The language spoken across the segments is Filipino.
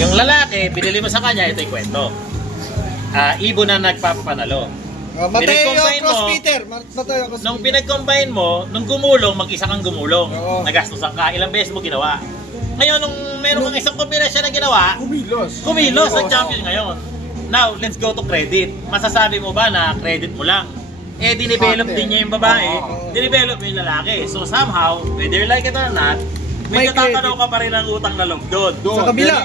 Yung lalaki, binili mo sa kanya, ito yung kwento. Ibon na nagpapanalo. Mateo Pinag-combine mo, Crossfitter. Mateo Crossfitter. Nung pinag-combine mo, nung gumulong, mag-isa kang gumulong. Oo. Nagastusan ka, ilang beses mo ginawa. Ngayon, nung meron kang isang kombinasyon na ginawa, Kumilos. kumilos ang champion ngayon. Now, let's go to credit. Masasabi mo ba na credit mo lang? Eh, dinevelop din niya yung babae, dinevelop mo yung lalaki. So somehow, whether you like it or not, may May natatanaw ka pa rin ng utang na loob doon. Sa kabila.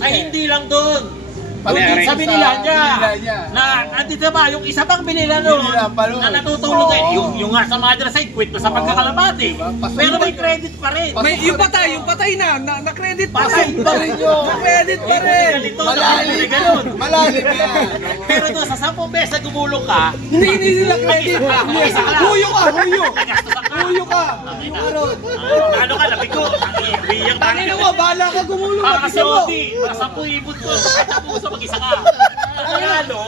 Ay, hindi lang doon. Pati Kundi sa sa binila niya. binila niya. Na, andito ba, yung isa pang binila nun, Binila pa nun. na natutulog eh. Yung nga sa mother side, quit na sa pagkakalabati. Pero may credit pa rin. May, yung patay na-credit pa Pasok rin. pa rin yun. Na-credit pa rin. Ganito, nakahuli ganun. Malalim yan. Pero doon sa 10 beses na gumulong ka, Hindi nila credit. Isa ka. Huyo ka, huyo. Huyo ka. ano ka, nabigo. Iiyak ka. Tangina mo, bahala ka gumulong. Para Isa sa mo. Odi, para sa puibot ko. Kahit sa puso, mag-isa ka. Nanalo.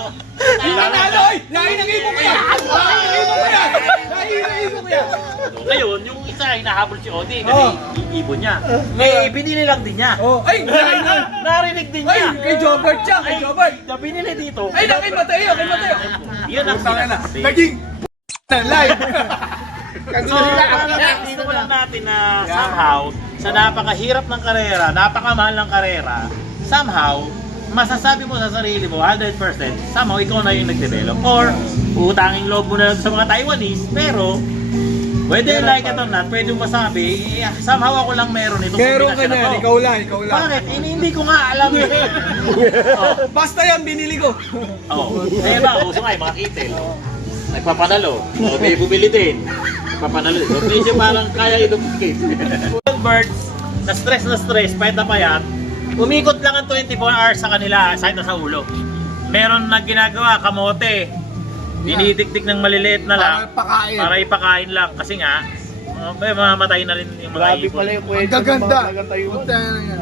Nanalo, oy! Lahi ng ibon ko yan! Lahi ng ibon ko yan! Lahi ng ibon ko yan! Ngayon, yung isa hinahabol si Odi kasi ibon niya. May binili lang din niya. Oh, ay! Lahi na! Narinig din Ay, niya. kay Jobert siya, kay Jobert! Na binili dito. Ay, na kay Mateo, kay Mateo! Yun ang sinasabi. Naging live. So, dito ko lang natin na somehow, sa napakahirap ng karera, napakamahal ng karera, somehow, masasabi mo sa sarili mo 100%, somehow ikaw na yung nag-develop. Or, utangin loob mo na lang sa mga Taiwanese, pero, whether you like it or not, pwede mo masabi, somehow ako lang meron ito. Meron ka na, ikaw lang. Bakit? Hindi ko nga alam eh. Basta yan, binili ko. Eh ba, uso nga yung mga kitel. Nagpapanalo. May bumili din. Nagpapanalo. So, medyo parang kaya i-duplicate. Birds, na stress, pahit na payat, umikot lang ang 24 hours sa kanila, sakit na sa ulo. Meron na ginagawa, kamote. Dinidikdik ng maliliit na lang. Para pakain. Para ipakain lang. Kasi nga, mamamatay na rin yung mga Grabe ibon. pala yung kwento. Ang gaganda.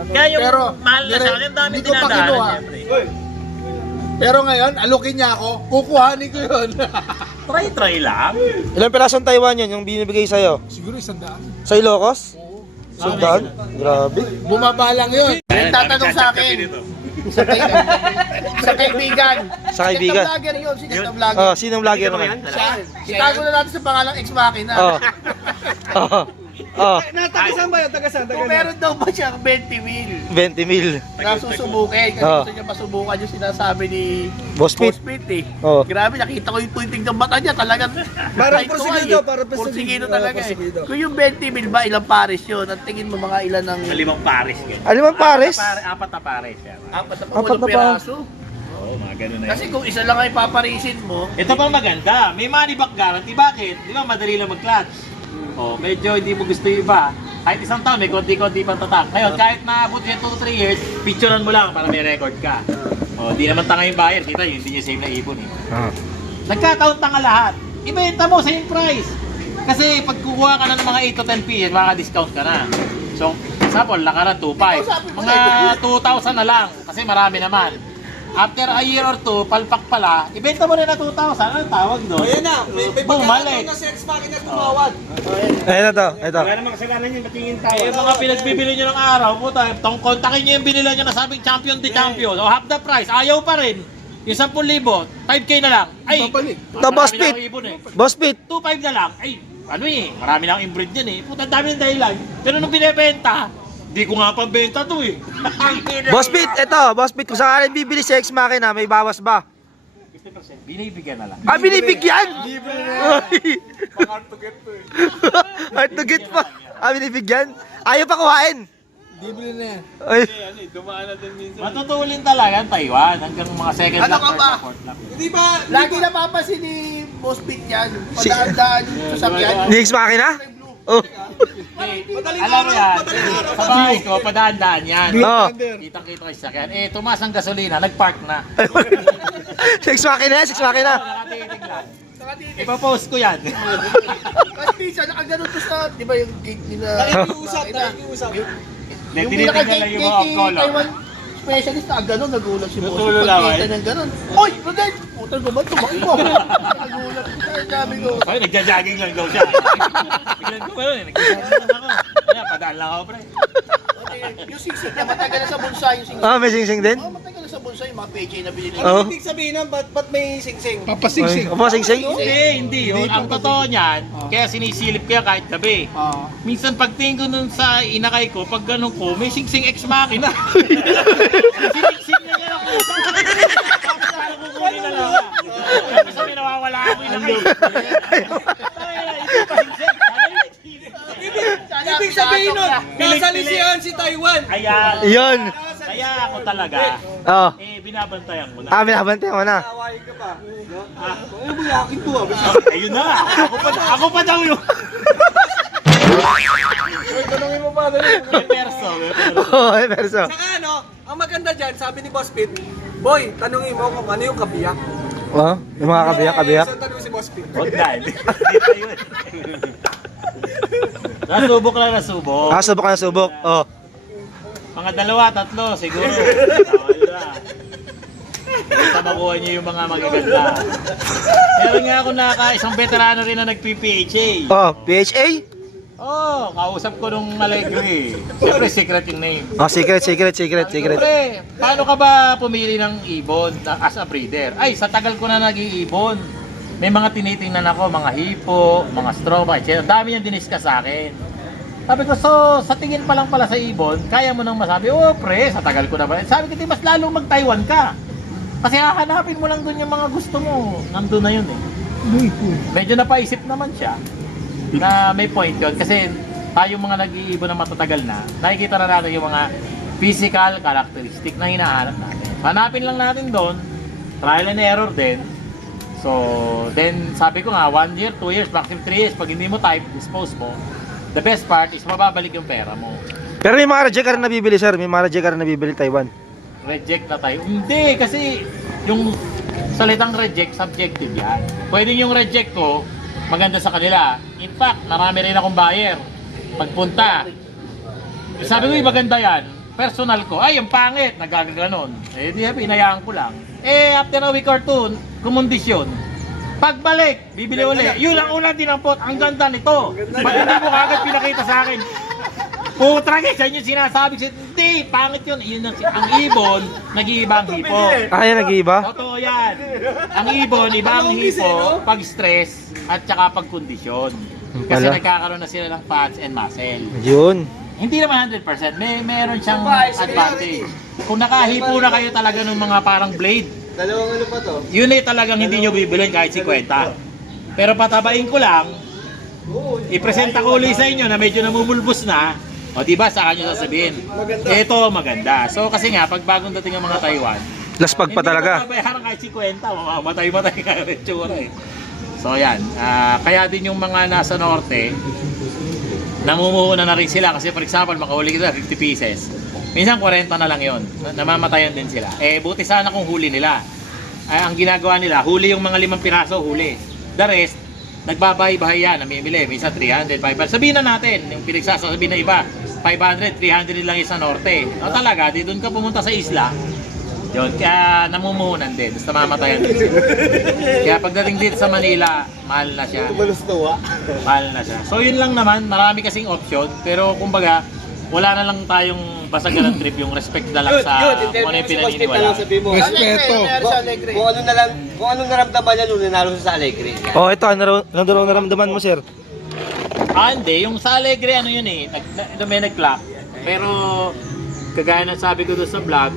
Kaya yung Pero, mahal na sa akin, ang dami hindi ko pa dinadaanan, kinuha. syempre. Pero ngayon, alukin niya ako, kukuhanin ko yun. Try lang. Ilang pirasong Taiwan yun yung binibigay sa'yo? Siguro 100. Sa Ilocos? Sundaan? Grabe. Bumaba lang yun. Tatanong sa akin. Sa kaibigan. Sa kaibigan? Sikat na vlogger yun, sikat na vlogger. Oh, sinong vlogger naman? Siya, itago na natin sa pangalang ex-machina. Oh. Oh. Oh. Natagasan ba yun? Tagasan, Kung meron daw ba siyang 20 mil 20 mil. na susubukin, kasi Oh. gusto niya masubukan yung sinasabi ni Boss Pete. Pete eh. Oh. Grabe, nakita ko yung tuwiting ng mata niya talagang Parang kahit porsigido, tuwal, parang porsigido porsigido. talaga eh. Porsigido. Kung yung 20 mil ba, ilang pares yun? Ang tingin mo mga ilan ng... Limang pares. Ganyan. Ano man pares? Apat na pares. Yan. Apat na Apat na piraso. Oo, mga ganun na Kasi kung isa lang ay paparisin mo, ito pa maganda, may money back guarantee. Bakit? Di ba madali lang mag-clutch? Oh, medyo hindi mo gusto yung iba. Kahit isang taon, may konti-konti pang tatak. Ngayon, kahit naabot yan 2-3 years, picturean mo lang para may record ka. Oh, di naman tanga yung buyer. Kita yun, hindi niya save na ibon eh. Nagkataon tanga lahat. Ibenta mo, same price. Kasi pag kukuha ka na ng mga 8 to 10 PS, makaka-discount ka na. So, example, lakaran 2.5. Mga 2,000 na lang, kasi marami naman. After a year or two, palpak pala, ibenta mo rin na 2,000. Anong tawag doon? Ayan na, may Bumalik. pagkakataon na sex machina tumawad. Ayun na to, ito. namang kasalanan yun, batingin tayo. Eh, mga pinagbibili nyo ng araw, puta, kontakin nyo yung binila nyo na sabing champion de champion. O half the price, ayaw pa rin. Yung 10,000, 5K na lang. Ay, Na Boss marami Pete. na akong ibon eh. Boss Pete. 2,500 na lang. Ay, ano eh, marami na akong inbreed yan eh. Puta, dami ng dahilan. Pero nung binibenta, di ko nga pambenta to eh. Boss Pete, ito. Boss Pete, kung sakaling bibili si Ex Machina, may bawas ba? 50%, binibigyan na lang. Ah, binibigyan? Ay. hard to get to eh. Hard to get pa. Ah, binibigyan? Ayaw pa kuhain. Libre na yan. Ay. Matutulin talaga ang Taiwan hanggang mga second Ano lap, ka third ba? lap, fourth lap. Hindi ba? Lagi napapansin ni Boss Pete yan. Padaan-daan yung sasakyan. Ni Ex Machina? Oh. Alam mo yan, sa bahay ko, padaan-daan yan. Oh. Kitang-kita ko sa sakyan. Eh, tumaas ang gasolina, nag-park na. Si Ex Machina, si Ex Machina. Nakatitig lang. Ipapost ko yan. Kasi minsan, nakaganon to sa, di ba yung gate nila? Nakikiusap. Yung Tinitignan lang pinaka-gate yung mga off-color. Taiwan specialist na gano'n, nagulat si Boss. Natulo lang, Pagkita eh. ng gano'n. Oy, Rodel! Putang guman, tumakbo. Nagulat ko sa sabi ko. Ay, nagja-jogging lang daw siya. Biglan ko, pero nagja-jogging lang ako. Kaya, padaan lang ako, pre. Yung singsing niya, matagal na sa bonsai yung singsing. Ah, may sing-sing din? Oh, matagal na sa bonsai, yung mga PJ na binili. Oo. Ibig sabihin na, ba't may sing-sing? Papasingsing. Opo, sing-sing? Hindi yun. Ang totoo niyan, kaya sinisilip ko yan kahit gabi. Ah. Minsan pagtingin ko nun sa inakay ko, pag ganun ko, may singsing ex machina. Siniksing na yan ako. Parang kukunin na lang. Kasi may nawawala ako inakay. Ito pa singsing. Ibig sabihin nun, nasa lisihan si Taiwan. Ayan. Yun. Kaya ako talaga, Oo. binabantayan ko na. Ah, binabantayan mo na. Tawain ka pa. Ano mo yakin to ah? Ayun na. Ako pa daw yung... Tanungin mo pa. May perso. Oo, may perso. Saka ano, ang maganda dyan, sabi ni Boss Pete, Boy, tanungin mo kung ano yung kabiyak. Oo, yung mga kabiyak. Isang tanong si Boss Pete. Huwag na. Dito yun. Nasubok lang, nasubok. Ah, subok ka na subok. Oo. Mga dalawa, tatlo, siguro. Wala. Basta makuha niyo yung mga magaganda. Meron nga ako isang veterano rin na nag-PPHA. Oh, PHA? Kausap ko nung Alegre. Siyempre, secret yung name. Oh, secret. Siyempre, paano ka ba pumili ng ibon as a breeder? Ay, sa tagal ko na nag-iibon. May mga tinitingnan ako, mga hipo, mga stroma, etc. Dami niyang diniskas sa akin. Sabi ko, so sa tingin pa lang pala sa ibon, kaya mo nang masabi, pre, sa tagal ko na ba? Sabi ko, mas lalong mag-Taiwan ka. Kasi hahanapin mo lang doon yung mga gusto mo. Nandun na yun eh. Medyo napaisip naman siya na may point yun. Kasi tayo mga nag-iibon na matatagal na, nakikita na natin yung mga physical characteristic na hinahanap natin. Hanapin lang natin doon, trial and error din. So, then sabi ko nga, 1 year, 2 years, maximum 3 years, pag hindi mo type, dispose mo. The best part is mababalik yung pera mo. Pero may mga reject ka rin nabibili, sir. May mga reject ka rin nabibili Taiwan. Reject na tayo. Hindi, kasi yung salitang reject, subjective yan. Pwede yung reject ko, maganda sa kanila. In fact, marami rin akong buyer. Pagpunta, sabi ko, maganda yan. Personal ko, ay, yung pangit, nagagaganon. Eh, di pinayaan ko lang. Eh, after a week or two, kumondisyon. Pagbalik, bibili uli. Yun ang unang dinampot. Ang ganda nito. Ba't hindi mo kagad pinakita sa akin? Putra guys, yan yung sinasabi ko. Hindi, pangit yun. Yun ang ibon, nag-iiba ang hipo. Ah, yan nag-iiba? Totoo yan. Ang ibon, iba ang hipo pag stress at saka pag kondisyon. Kasi Pala. nagkakaroon na sila ng fats and muscle. Yun. Hindi naman 100%, meron siyang advantage. Kung nakahipo na kayo talaga ng mga parang blade, Dalawang ano pa to? yun eh talagang hindi nyo bibilin kahit 50. Pero patabain ko lang, ipresenta ko ulit sa inyo na medyo namumulbos na, o diba saka nyo sasabihin, ito maganda. So kasi nga, pag bagong dating ang mga Taiwan, Laspag pa talaga. hindi mo mabayaran kahit 50, matay-matay ka rin tsura eh. So yan, kaya din yung mga nasa norte, namumuhunan na rin sila kasi for example, makahuli kita 50 pieces. Minsan 40 na lang yon, namamatayan din sila. Eh buti sana kung huli nila. Ang ginagawa nila, huli yung mga 5 piraso, huli. The rest, nagbabahay-bahay yan, namimili. Minsan 300, 500. Sabihin na natin, yung pinagsasabihin na iba, 500, 300 lang yung sa norte. O talaga, di doon ka pumunta sa isla, yun, kaya namumuhunan din, basta mamatayan din sila. Kaya pagdating dito sa Manila, mahal na siya. Mahal na siya. So yun lang naman, marami kasing option, pero kumbaga, wala na lang tayong basagan ng trip, yung respect na lang sa kung ano yung pinaniniwala. Respeto. Kung anong naramdaman niya nung nanalo sa Alegre. Oh, ito, ano daw naramdaman mo, sir? Hindi, yung sa Alegre, ano yun eh, may nag-clock. Pero, kagaya ng sabi ko doon sa vlog,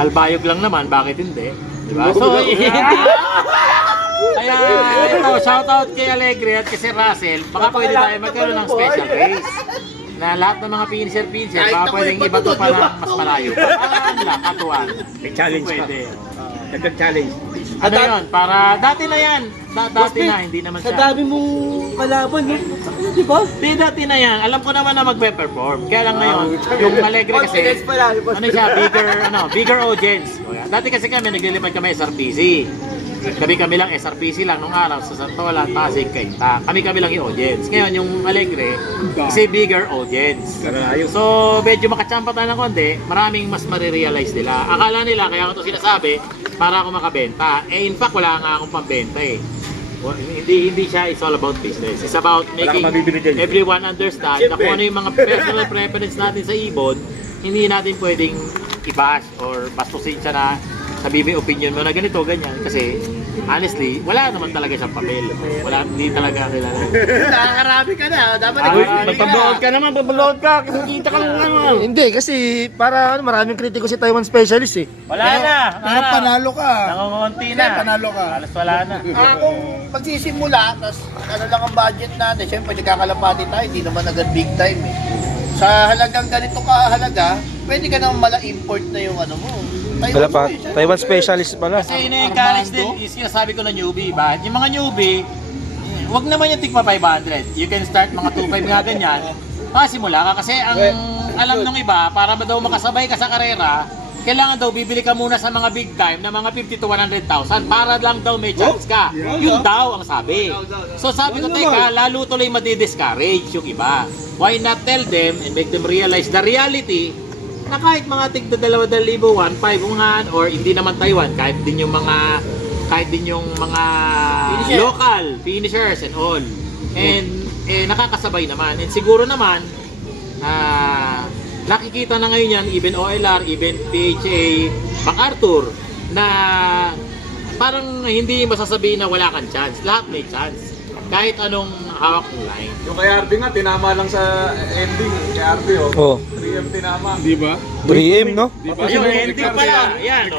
albayog lang naman, bakit hindi? Diba? So, kaya ito, shoutout kay Alegre at kay Sir Russell, baka pwede tayo magkaroon ng special race. Na lahat ng mga finisher, baka pwedeng iba to pa lang mas malayo. Katuan. May challenge ka. Pwede. Dagdag challenge. Ano yun? Para dati na yan. Dati na, hindi naman siya. Sa dami mong kalaban, no? Di ba? Di, dati na yan. Alam ko naman na magpe-perform. Kaya lang ngayon, yung Alegre kasi, Confidence pala. ano siya, bigger audience. O yan. Dati kasi kami, naglilipad kami SRPC. Kami lang SRPC lang nung araw sa Santolan, Pasig, Cainta. Kami lang yung audience. Ngayon, yung Alegre, kasi bigger audience. So, medyo makachampa tayo ng konti, maraming mas marirealize nila. Akala nila, kaya ko ito sinasabi, para ako makabenta. Eh, in fact, wala nga akong pambenta eh. Hindi siya it's all about business. It's about making kang mabibili dyan. everyone understand na kung ano yung mga personal preference natin sa ibon, hindi natin pwedeng i-bash or bastusin siya na sabihin mo yung opinion mo na ganito, ganyan. Kasi honestly, wala naman talaga siyang papel. Hindi talaga kilala. Nakakarami ka na. Dapat Magpablood ka naman, magpablood ka. Kita ka lang naman. Hindi, kasi para maraming kritiko si Taiwan specialist eh. Wala na. Pero panalo ka. Nangungunti Hindi, na. panalo ka. Halos wala na. Kung magsisimula, tapos ano lang ang budget natin, siyempre nagkakalapati tayo, hindi naman agad big time eh. Sa halagang ganito kahalaga, pwede ka naman mala-import na yung ano mo. Wala pa, Taiwan specialist pala. Kasi ina-encourage din, yung sinasabi ko na newbie, bakit? Yung mga newbie, wag naman yung tigpa 500. You can start mga 2.5 nga ganyan. Simula ka kasi ang alam ng iba, para ba daw makasabay ka sa karera, kailangan daw bibili ka muna sa mga big time na mga 50 to 100,000 para lang daw may chance ka. Yun daw ang sabi. So sabi ko, teka, lalo tuloy madi-discourage yung iba. Why not tell them and make them realize the reality na kahit mga tigda 2,000, 1,500 or hindi naman Taiwan, kahit din yung mga local finishers and all. And nakakasabay naman. And siguro naman nakikita na ngayon yan, even OLR, even PHA, MacArthur, na parang hindi masasabihin na wala kang chance. Lahat may chance. Kahit anong hawak ng line. Yung kay RD nga, tinama lang sa ending. Kay RD, Oh, 3M tinama. 3M, no? Yung ending pala. Yan.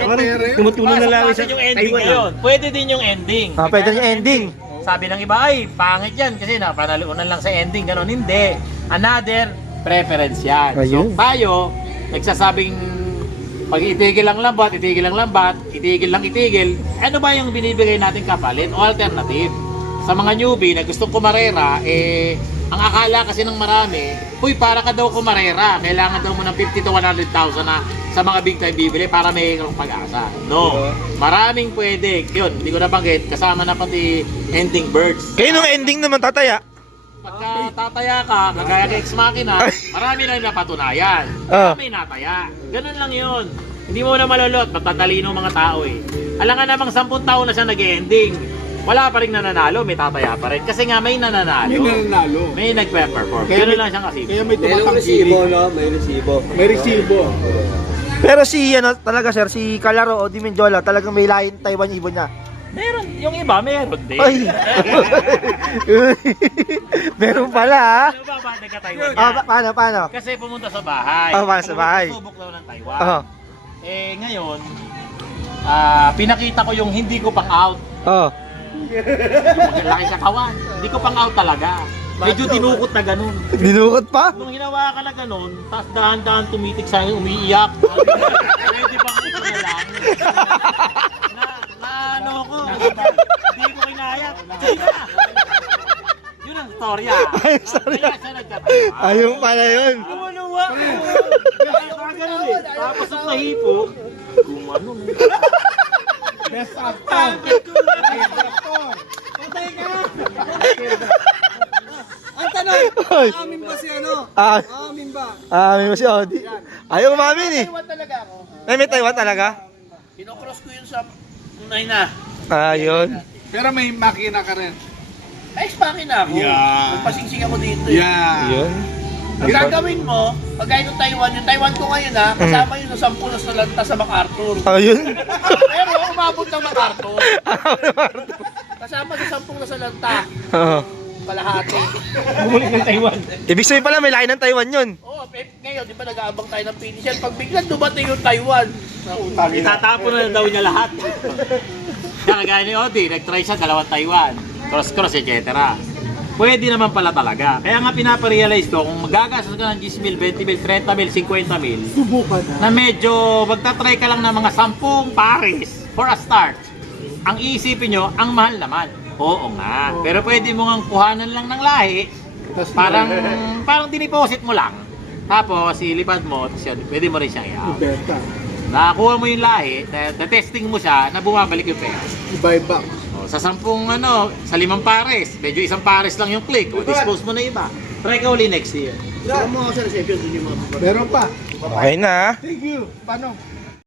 Tumutulong na lang Kasi yung ending ngayon. Pwede din yung ending. Pwede yung ending. Sabi ng iba, ay, pangit yan kasi napanalunan lang sa ending. Ganon, hindi. Another preference yan. Ayun. So, tayo, nagsasabing pag itigil lang lambat, itigil lang lambat, itigil lang itigil, ano ba yung binibigay natin kapalit o alternative? Sa mga newbie na gustong kumarera, ang akala kasi ng marami, uy, para ka daw kumarera, kailangan daw mo ng 50 to 100,000 na sa mga big time bibili para may kang pag-asa. No, maraming pwede. Yun, hindi ko nabanggit, kasama na pati ending birds. Kayo nung ending naman tataya. Pagka tataya ka, kagaya kay Ex Machina, marami na napatunayan. May nataya. Ganun lang yun. Hindi mo na malulot, matatalino mga tao eh. Alam nga namang 10 taon na siya nag-ending. Wala pa rin nananalo, may tataya pa rin. Kasi nga may nananalo. May nananalo. May nagpe-perform. Ganun lang siya kasi. Kaya may tumatangkilik. no? May resibo. May resibo. Pero si, talaga sir, si Calaro o Di Menjola, talagang may lain Taiwan ibon niya. Meron, yung iba meron din. Ay! Meron pala ha? Ano ba ba nagka-Taiwan yan? Paano? Kasi pumunta sa bahay. Pumunta sa bahay. Subok daw ng Taiwan. Oh. Ngayon, pinakita ko yung hindi ko pang out. Oh. Yung laki sa kawan. Hindi ko pang out talaga. Medyo dinukot na ganun. Dinukot pa? Nung hinawa ka na ganun, tapos dahan-dahan tumitik sa akin, umiiyak. Pwede bang ito na lang? Na ano ko? Hindi ko kinaya. Yun ang storya. Kaya siya nagkatawa. Ayun pala yun. Kumunuwa. Ganun eh. Tapos ang nahipo, gumano. Best actor. Ang tanong, amin ba si ano? Amin ba? May mas Audi. Ayaw umamin eh. Taiwan talaga ako. May Taiwan talaga? Kinocross ko yun sa unay na. Ayun. Pero may makina ka rin. Ex-paki na ako. Yeah. Nagpasingsing ako dito eh. Ayun. Ang gagawin mo, pagka yung Taiwan ko ngayon ha, kasama yun sa 10 na salanta sa MacArthur. Ayun. Pero umabot ng MacArthur. Kasama sa 10 na salanta. Oo. Kalahati. Bumalik ng Taiwan. Ibig sabihin pala may lain ng Taiwan yun. Oo, ngayon, di ba nag-aabang tayo ng finisher? Pag biglang dumating yung Taiwan, Itatapon na daw niya lahat. Kaya kagaya ni Odi, nag-try siya 2 Taiwan. Cross-cross, etc. Pwede naman pala talaga. Kaya nga pinaparealize ko, kung magagastos ka ng 10 mil, 20 mil, 30 mil, 50 mil, na medyo magta-try ka lang ng mga 10 pares for a start, ang iisipin nyo, ang mahal naman. Oo nga. Pero pwede mo ngang kuhanan lang ng lahi, parang diniposit mo lang. Tapos ilipad mo, pwede mo rin siyang i-out. Nakakuha mo yung lahi, na-testing mo siya, na bumabalik yung pera. Buyback. Sa 10 sa 5 pares, medyo 1 pares lang yung click, o dispose mo na iba. Try ka uli next year. Alam mo ako sa reception, dun yung mga Meron pa. Okay na. Thank you. Paano?